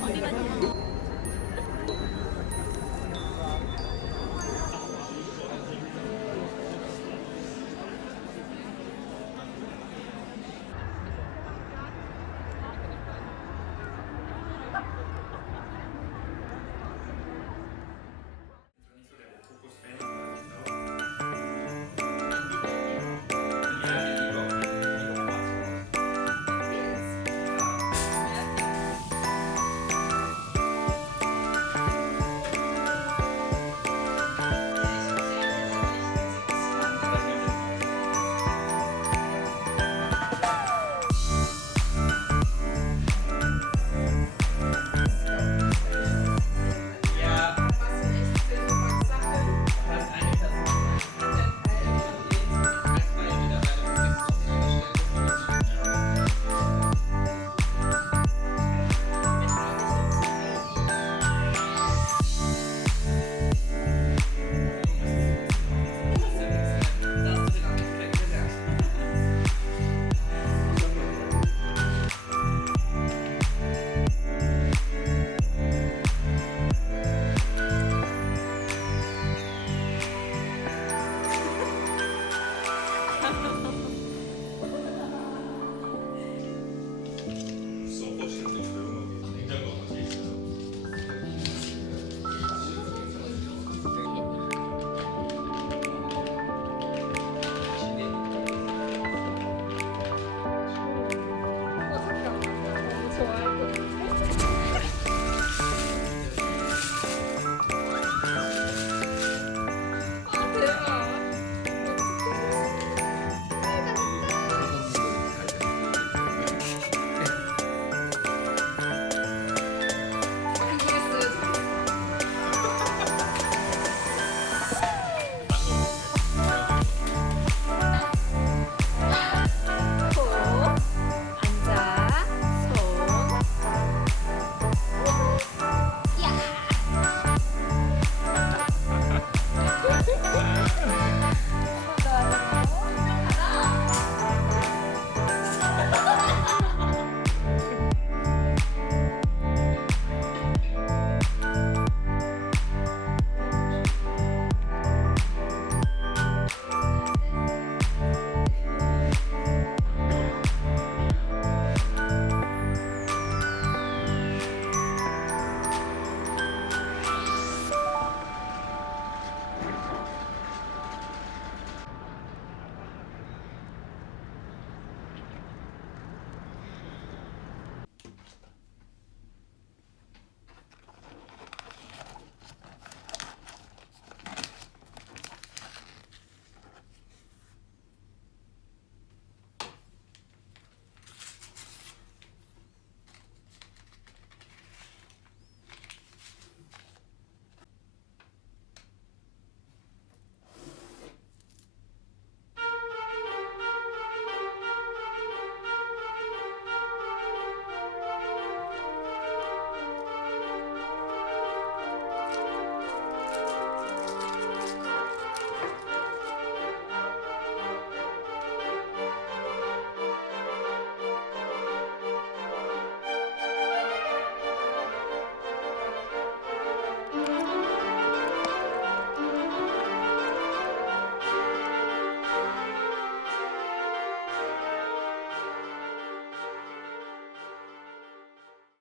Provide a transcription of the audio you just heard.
もう。